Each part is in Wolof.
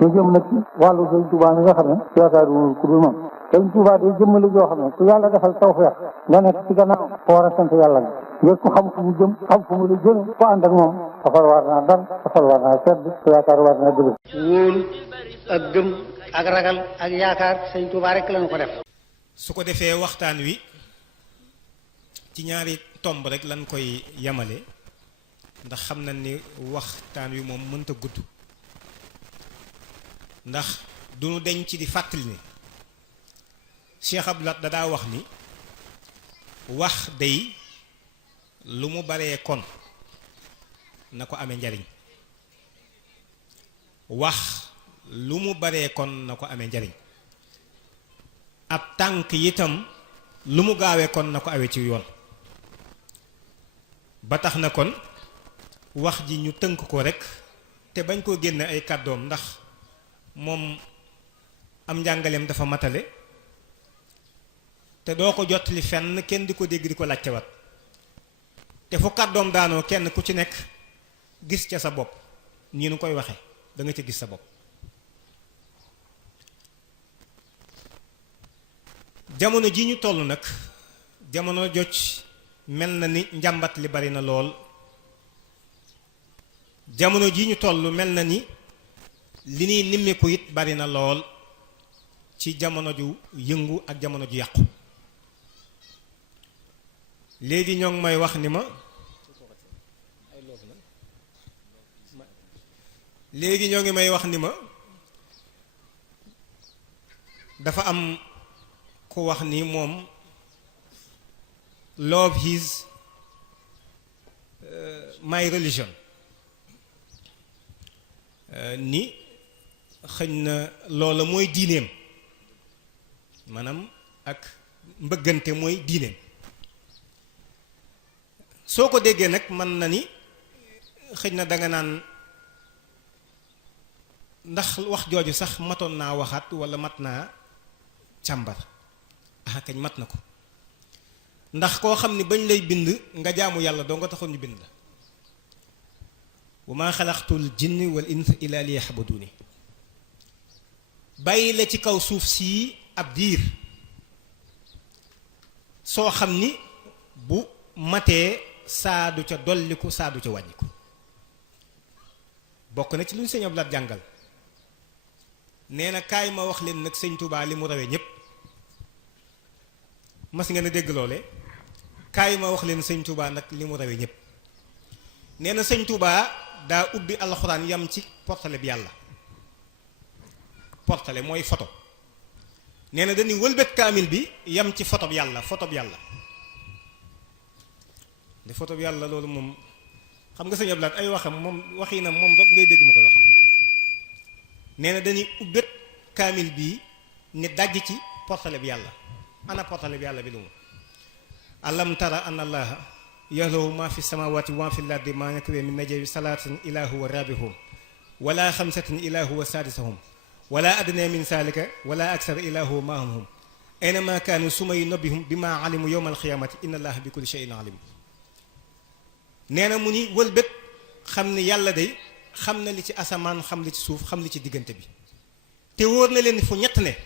ñu jëm nag ci wàllu Sëñ Tuubaa mi nga xam ne yaakaaru ku dul moom Sëñ Tuubaa day jëmmali joo xam ne ku yàlla defal tawfeex nga nekk ci gannaaw ko war a sant yàlla nga ngir ku xam fu mu jëm xam fu mu la jëm ko ànd ak moom safar war naa dal safar war naa sedd ku yaakaar war naa dëgg wóolu ak gëm ak ragal ak yaakaar Sëñ Tuubaa rek lañu ko def. su ko defee waxtaan wi ci ñaari tomb rek lañ koy yamale ndax xam na ni waxtaan wi moom mënta gudd ndax duñu deñ ci di fàttali ni Cheikh Abdoulaye da daa wax ni wax day lu mu baree kon na ko amee njariñ wax lu mu baree kon na ko amee njariñ ab tànk itam lu mu gaawee kon na ko awee ci yoon ba tax na kon wax ji ñu tënk ko rekk te bañ koo génne ay kàddoom ndax moom am njàngaleem dafa matale te doo ko jottali fenn kenn di ko dégg di ko laajte wat te fu kàddoom daanoo kenn ku ci nekk gis ca sa bopp nii nu koy waxe da nga ca gis sa bopp jamono ji ñu toll nag jamono joj mel na ni njàmbat li bari na lool jamono ji ñu toll mel na ni li ñuy nimmiku it bari na lool ci jamono ju yëngu ak jamono ju yàqu léegi ñoo ngi may wax ni ma léegi ñoo ngi may wax ni ma dafa am ku wax ni moom love his my religion ni xëñ na loola mooy diineem maanaam ak mbëggante mooy diineem soo ko déggee nag mën na ni xëñ na danga naan ndax wax jooju sax matoon naa waxaat walla mat naa càmbar ah kañ mat na ko ndax koo xam ni bañ lay bind nga jaamu yàlla doo nga taxoon ñu bind la wa maa xalaqtul jinni wal insa illa liya'buduni bàyyi la ci kaw suuf sii ab diir soo xam ni bu matee saadu ca dolliku saadu ca wàññiku bokk na ci lu ñu sëñ Abdoulaye jàngal nee na kaay ma wax leen nag sëñ Touba li mu rawee ñépp mas nga ne dégg loole kaay ma wax leen sëñ Touba nag li mu rawee ñépp nee na sëñ Touba daa ubbi alxuraan yam ci portale bi yàlla portale mooy photo nee na dañuy wëlbët kaamil bi yam ci photo bi yàlla de photo bi yàlla loolu moom xam nga sëñ Abdoulaye ay waxam moom waxinam moom rek ngay dégg mu koy wax nee na dañuy ubbét kaamil bi ni dajj ci portale bi yàlla ana portale bi yàlla bi lu mu alam tara anna allaha yahlahu ma fi samawati wa fi lardi ma yakwe min najwi salatin ila huwa rabihum wala xamsatin ila huwa sadisahum wala adna min salika wala aksar ila huwa mahum aynama kanu suma yunabbihum bima alimu yawma alqiyamati inna allaha bi kulli shay'in alim nee na mu ni wëlbét xam ni yàlla day xam na li ci asamaan xam li ci suuf xam li ci diggante bi te wóor na leen fu ñett ne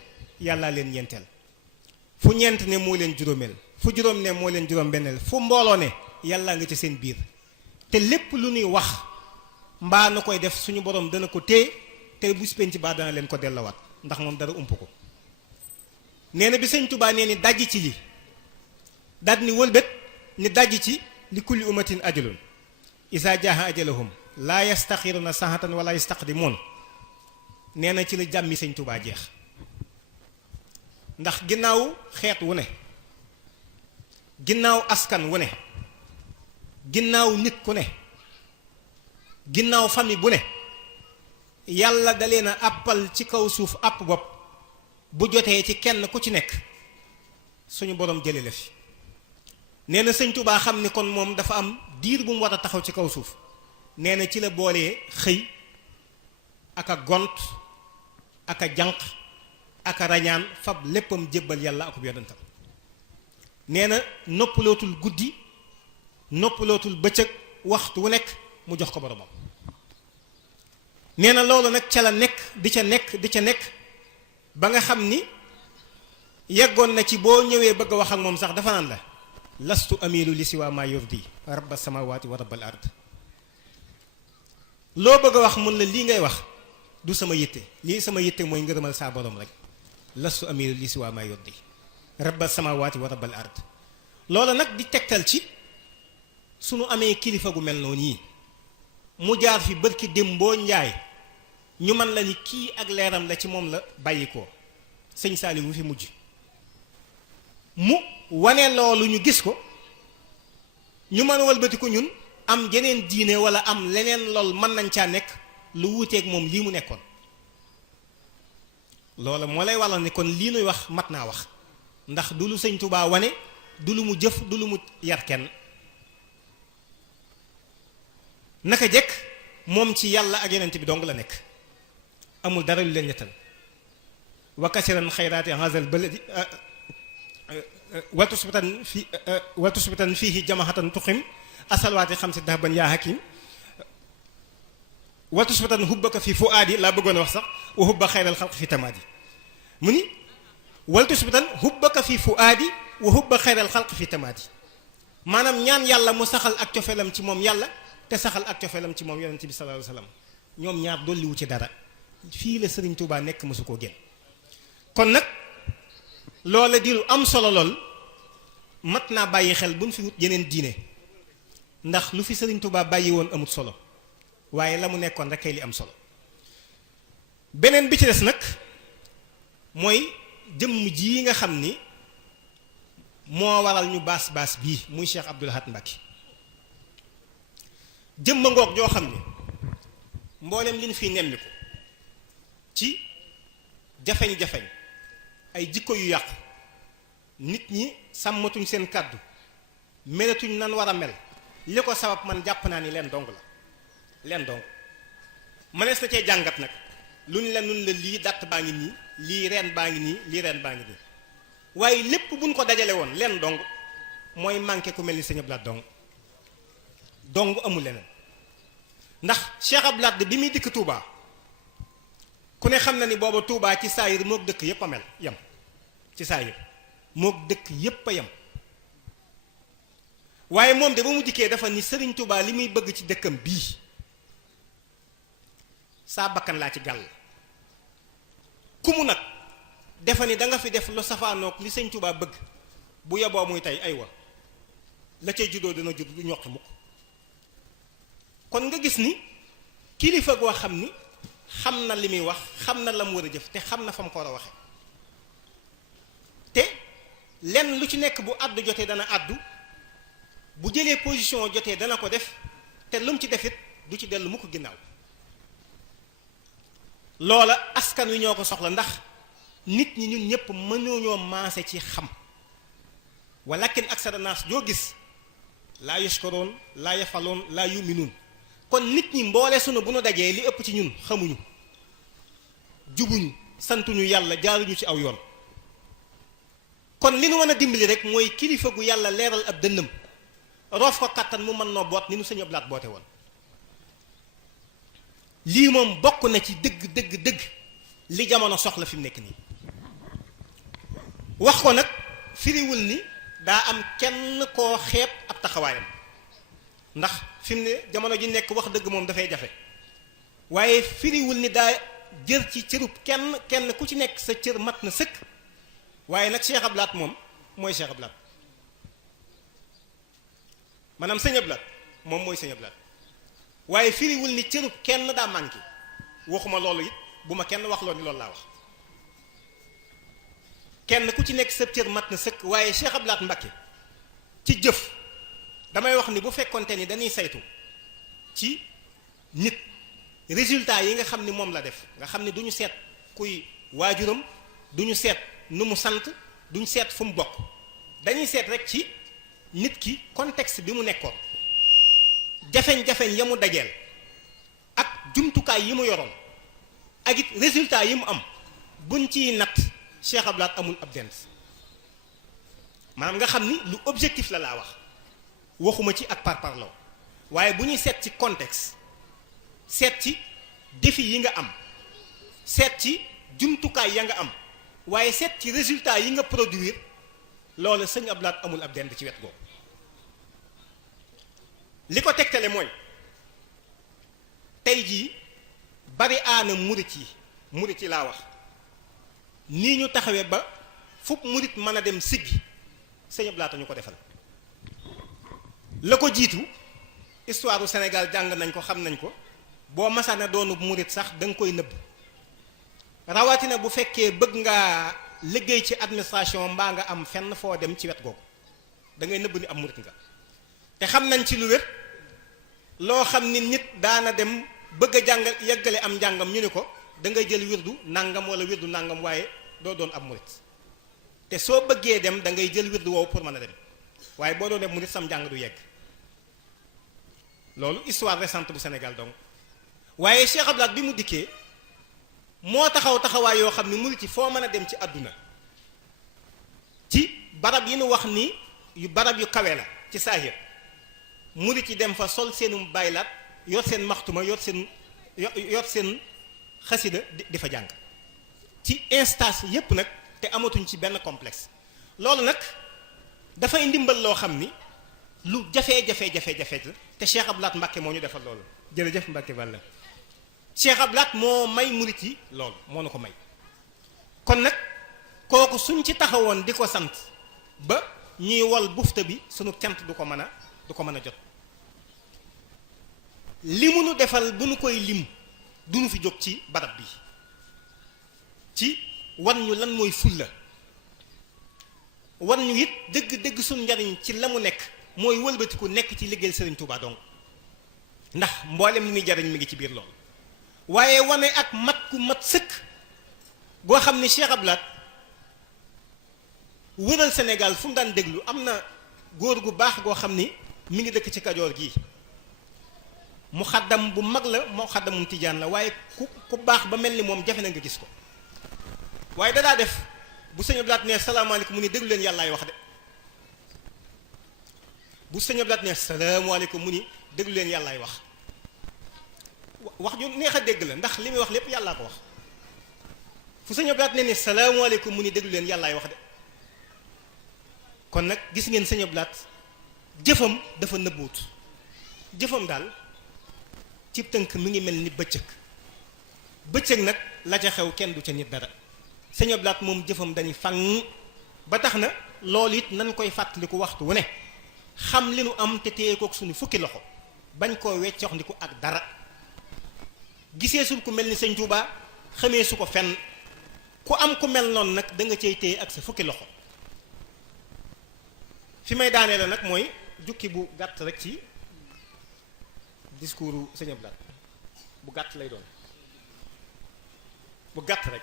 yàllaa leen ñeenteel fu ñeent ne moo leen juróomeel fu juróom ne moo leen juróom benneel fu mbooloo ne yàllaa nga ci seen biir te lépp lu ñuy wax mbaa na koy def suñu borom dana ko téye te bu penc baa dana leen ko dellawaat ndax moom dara ump ko nee na bi sëñ Tuubaa nee ni dajj ci li daal ni wëlbét ni dajj ci li kulli ummatin ajalun isa jaaha ajalahum laa yastaxiruna sahatan wala yastaqdimun nee na ci la jàmmi sëñ Tuubaa jeex ndax ginnaaw xeet wu ne ginnaaw askan wu ne ginnaaw nit ku ne ginnaaw famille bu ne yàlla da leen a àppal ci kaw suuf àpp bopp bu jotee ci kenn ku ci nekk suñu borom jële la fi nee na sëñ Tuubaa xam ni kon moom dafa am diir bu mu war a taxaw ci kaw suuf nee na ci la boolee xëy ak a gont ak a jànq ak a rañaan fab léppam jébbal yàlla akub yonentam nee na noppalootul guddi noppalootul bëccëg waxtu wu nekk mu jox ko boromam nee na loolu nag ca la nekk di ca nekk ba nga xam ni yeggoon na ci boo ñëwee bëgg a wax ak moom sax dafa naan la lastu amilu li siwa ma yurdi rabba samawati wa rabbal ard loo bëgg a wax mun la lii ngay wax du sama yitte lii sama yitte mooy ngërëmal saa borom rek lastu amilu li siwa ma yurdi rabba samawati wa rabbal ard loola nag di tegtal ci sunu amee kilifa gu mel noonu yi mu jaar fi bërki démboo njaay ñu man la ni kii ak leeram la ci moom la bàyyi ko sëñ Saaliw mu fi mujj mu wane loolu ñu gis ko ñu mën a walbati ko ñun am jeneen diine wala am leneen lool mën nañ caa nekk lu wuuteeg moom lii mu nekkoon loola moo lay walla ni kon lii nuy wax mat naa wax ndax du lu sëñ Tuubaa wane du lu mu jëf du lu mu yar kenn naka jekk moom ci yàlla ak yonent bi dong la nekk amul dara lu leen ñettal wa kasiran xayraati hazal baladi watusbitan fihi jamahatan tuqim asalwaati xam si dahban yaa hakim watusbitan hubbaka fi fuaadi laa bëggoon a wax sax wa hubba xayral xalq fi tamaadi mu ni watusbitan hubbaka fi fuaadi wa hubba xayral xalq fi tamaadi maanaam ñaan yàlla mu saxal ak cofeelam ci moom yàlla te saxal ak cofeelam ci moom yonent bi sallallahu alayhi wasallam ñoom ñaar dolliwu ci dara fii la Serigne Touba nekk mësu koo génn kon nag loola di lu am solo lool mat naa bàyyi xel buñ fi wut yeneen diine ndax lu fi Serigne Touba bàyyi woon amut solo waaye la mu nekkoon rek kay li am solo beneen bi ci des nag mooy jëmm ji nga xam ni moo waral ñu baas bii muy Cheikh Abdoul Ahad Mbacké jëmma ngoog joo xam ni mboolem li ñu fiy nemmiku ci jafeñ-jafeñ ay jikko yu yàqu nit ñi sàmmatuñ seen kàddu melatuñ nan war a mel li ko sabab man jàpp naa ni leen dong la leen dong mënees na cee jàngat nag luñ la lii dàtt baa ngi nii lii reen baa ngi nii lii reen baa ngi nii waaye lépp buñ ko dajale woon leen dong mooy manqué ku mel ni Sëñ Abdou Lahad dong amul leneen ndax Cheikh Abdou Lahad bi muy dikk Touba ku ne xam na ni booba Touba ci saayir mook dëkk yépp a mel yam ci saayir mook dëkk yépp a yam waaye moom de ba mu dikkee dafa ni Serigne Touba li muy bëgg ci dëkkam bii saa bakkan laa ci gàll ku mu nag defa ni da nga fi def lu safaanoog li Sëñ Touba bëgg bu yeboo muy tey aywa la cay juddoo dina judd du ñoqi mukk kon nga gis ni kilifa goo xam ni xam na li muy wax xam na la mu war a jëf te xam na fa mu ko war a waxe te lenn lu ci nekk bu àddu jotee dana àddu bu jëlee position jotee dana ko def te lu mu ci defit du ci dellu mu ko ginnaaw loola askan wi ñoo ko soxla ndax nit ñi ñun ñëpp mënuñoo maase ci xam walakin aksara naas joo gis laa yashkuroon laa yafaloon laa yuminuun kon nit ñi mboole sunu bu nu dajee li ëpp ci ñun xamuñu jubuñu santuñu yàlla jaaruñu ci aw yoon kon li nu mën a dimbali rek mooy kilifa gu yàlla leeral ab dënnam roof ko kàttan mu mën noo boot ni nu Sëñ Abdou Lahad boote woon lii moom bokk na ci dëgg li jamono soxla fi mu nekk nii wax ko nag firiwul ni daa am kenn koo xeeb ab taxawaayam ndax fi mu ne jamono ji nekk wax dëgg moom dafay jafe waaye firiwul ni daa jër ci cërub kenn ku ci nekk sa cër mat na sëkk waaye nag Cheikh Abdou Lahad moom mooy Cheikh Abdou Lahad maanaam Sëñ Abdou Lahad moom mooy Sëñ Abdou Lahad waaye firiwul ni cërub kenn daa manqué waxuma loolu it bu ma kenn wax loolu ni loolu laa wax kenn ku ci nekk sa cër mat na sëkk waaye Cheikh Abdou Lahad Mbacké ci jëf damay wax ni bu fekkonte ni dañuy saytu ci nit résultat yi nga xam ni moom la def nga xam ni duñu seet kuy waajuram duñu seet nu mu sant duñu seet fu mu bokk dañuy seet rek ci nit ki contexte bi mu nekkoon jafeñ-jafeñ ya mu dajeel ak jumtukaay yi mu yoroon ak it résultat yi mu am buñ ciy natt Cheikh Abdou Lahad amul ab dent maanaam nga xam ni lu objectif la laa wax waxuma ci ak parparloo waaye bu ñuy seet ci contexte seet ci défi yi nga am seet ci jumtukaay ya nga am waaye seet ci résultat yi nga produire loolu sëñ Abdou Lahad amul ab dend ci wet googu li ko tegtale mooy tey jii bari aana murit yi laa wax nii ñu taxawee ba fukk murit mën a dem siggi sëñ Abdou Lahad ñu ko defal la ko jiitu histoire du Sénégal jàng nañ ko xam nañ ko boo masaana doonu murit sax da nga koy nëbb rawatina bu fekkee bëgg nga liggéey ci administration mbaa nga am fenn foo dem ci wet googu da ngay nëbb ni am murit nga te xam nañ ci lu wér loo xam ni nit daana dem bëgg a jàng yeggale am njàngam ñu ne ko da ngay jël wirdu nangam wala wirdu nangam waaye doo doon ab murit te soo bëggee dem da ngay jël wirdu woowu pour mën a dem waaye boo doon dem murit sam njàng du yegg loolu histoire récente bu Sénégal donc waaye Cheikh Abdou Lahad bi mu dikkee moo taxawaay yoo xam ne murit yi foo mën a dem ci àdduna ci barab yi nu wax ni yu barab yu kawe la ci saahir murit yi dem fa sol seenum baylaat yor seen maxtuma yor seen xasida di fa jàng ci instance yépp nag te amatuñ ci benn complexe loolu nag dafay ndimbal loo xam ni lu jafe-jafe la te Cheikh Abdou Lahad Mbacké moo ñu defal loolu jërëjëf Mbacké Balla Cheikh Abdou Lahad moo may murit yi loolu moo na ko may kon nag kooku suñ ci taxawoon di ko sant ba ñuy wol bufta bi sunu cant du ko mën a jot li mu nu defal bu nu koy lim du nu fi jóg ci barab bi ci wan ñu lan mooy fulla wan ñu it dëgg suñ njariñ ci la mu nekk mooy wëlbatiku nekk ci liggéeyal Serigne Touba donc ndax mboolem li muy jariñ mi ngi ci biir loolu waaye wane ak mat ku mat sëkk goo xam ne Cheikh Abdou Lahad wëral Sénégal fu mu daan déglu am na góor gu baax goo xam ni mi ngi dëkk ci Kajoor gii mu xaddam bu mag la moo xaddamum tijaan la waaye ku baax ba mel ni moom jafe na nga gis ko waaye dadaa def bu sëñ Abdou Lahad ne salaamaaleykum mu ni déglu leen yàllaay wax de bu sëñ Abdou Lahad ne salaamaaleykum mu ni déglu leen yàllaay wax ju neex a dégg la ndax li muy wax lépp yàllaa ko wax fu sëñ Abdou Lahad ne salaamaaleykum mu ni déglu leen yàllaay wax de kon nag gis ngeen sëñ Abdou Lahad jëfam dafa nëbbuut jëfam daal ci tënk mi ngi mel ni bëccëg nag la ca xew kenn du ca nit dara sëñ Abdou Lahad moom jëfam dañuy fang ba tax na loolu it nan koy fàttaliku waxtu wu ne xam li nu am te téye kook suñu fukki loxo bañ koo weccox ndiku ak dara gisee sul ku mel ni sëñ Touba xamee su ko fenn ku am ku mel noonu nag da nga cay téye ak sa fukki loxo fi may daanee la nag mooy jukki bu gàtt rek ci discours sëñ Abdou Lahad bu gàtt lay doon bu gàtt rek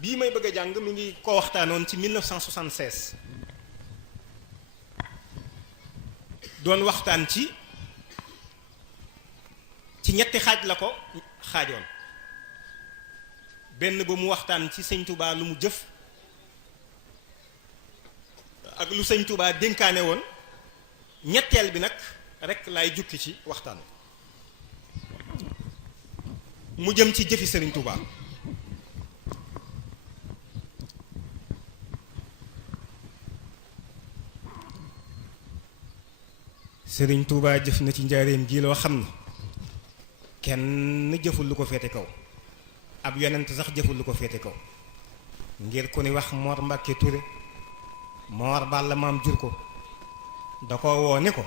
bii may bëgg a jàng mi ngi ko waxtaanoon ci 1976 doon waxtaan ci ñetti xaaj la ko xaajoon benn ba mu waxtaan ci sëñ Touba lu mu jëf ak lu sëñ Touba dénkaane woon ñetteel bi nag rek laay jukki ci waxtaan mu jëm ci jëfi sëriñ Touba sëriñ Touba jëf na ci njaareem gi loo xam ne kenn jëful lu ko féete kaw ab yonent sax jëful lu ko féete kaw ngir ku ni wax Mor Mbàkke Touré Mor Balla maam jur ko da ko woo ni ko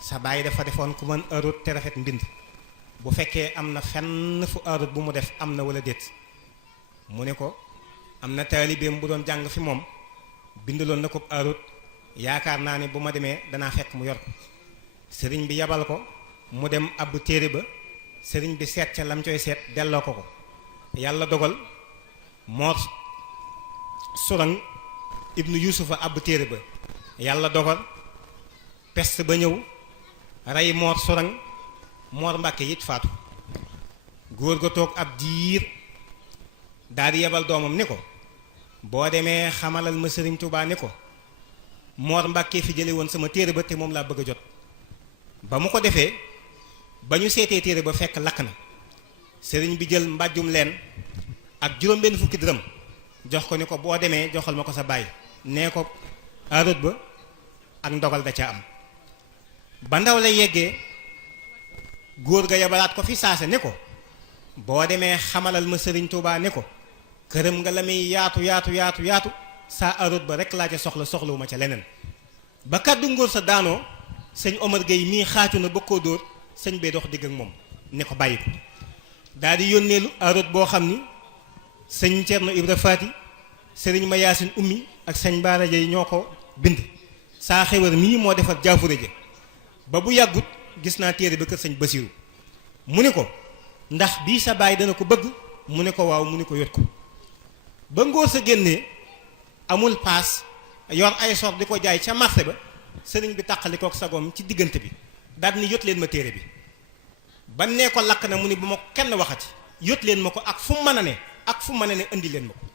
sa baay dafa defoon ku mën arut te rafet mbind bu fekkee am na fenn fu arut bu mu def am na wala déet mu ne ko am na taalibeem bu doon jàng fi moom bindaloon na ko arut yaakaar naa ne bu ma demee danaa fekk mu yor ko sëriñ bi yabal ko mu dem abbu téere ba sëriñ bi seet ca lam coy seet delloo ko yàlla dogal Mor Surang ibnu Yusufa abbu téere ba yàlla dogal peste ba ñëw rey Mor Surang Mor Mbàkke it faatu góor ga toog ab diir daal di yebal doomam ni ko boo demee xamalal ma sëriñ Tuubaa ni ko Mor Mbàkke fi jële woon sama téere ba te moom laa bëgg a jot ba mu ko defee ba ñu seetee téere ba fekk lakk na sëriñ bi jël mbàjjum leen ak juróom-benn fukki dërëm jox ko ni ko boo demee joxal ma ko sa baay nee ko arot ba ak ndogal da ca am ba ndaw la yeggee góor ga yabalaat ko fi saase ne ko boo demee xamalal ma sëriñ Touba ne ko këram nga la muy yaatu saa arot ba rek laa ca soxlawu ma ca leneen ba kàddu ngóor sa daanoo sëñ Omar Gueye mii xaacu na ba koo dóor sëñ bee dox digg ak moom ne ko bàyyi ko daal di yónneelu arot boo xam ni sëñ Thierno Ibra Faati sëriñ ma Yaasin ummi ak sëñ Baara Jey ñoo ko bind saa xewar mii moo defar jaafure ja ba bu yàggut gis naa téere ba kër sëñ Basiru mu ne ko ndax bii sa baay dana ko bëgg mu ne ko waaw mu ne ko yot ko ba ngóor sa génnee amul paas yor ay sor di ko jaay ca marché ba sëriñ bi tàqali kook sagoom ci diggante bi daal ni yot leen ma téere bi ba nee ko lakk na mu ni bu ma kenn waxati yot leen ma ko ak fu mu mën a ne indi leen ma ko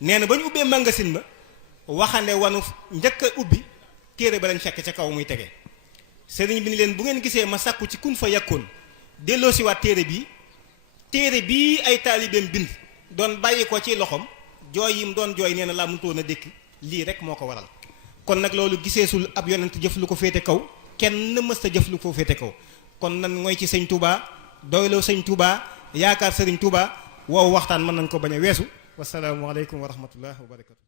nee na ba ñu ubbee magasin ba waxande wanu njëkk a ubbi téere ba lañ fekk ca kaw muy tege sëriñ bi ni leen bu ngeen gisee ma sàkku ci kun fa yàkkoon delloo si waat téere bii ay taalibeem bind doon bàyyi ko ci loxoom jooy yim doon jooy nee na laa mënutoon a dékk lii rek moo ko waral kon nag loolu giseesul ab yonent jëf lu ko féete kaw kenn mësta jëf lu ko féete kaw kon nan mooy ci sëñ Touba doyloo sëñ Touba yaakaar sëriñ Touba woowu waxtaan mën nañ ko bañ a weesu wasalaamualeykum wa rahmatullah wa barakatu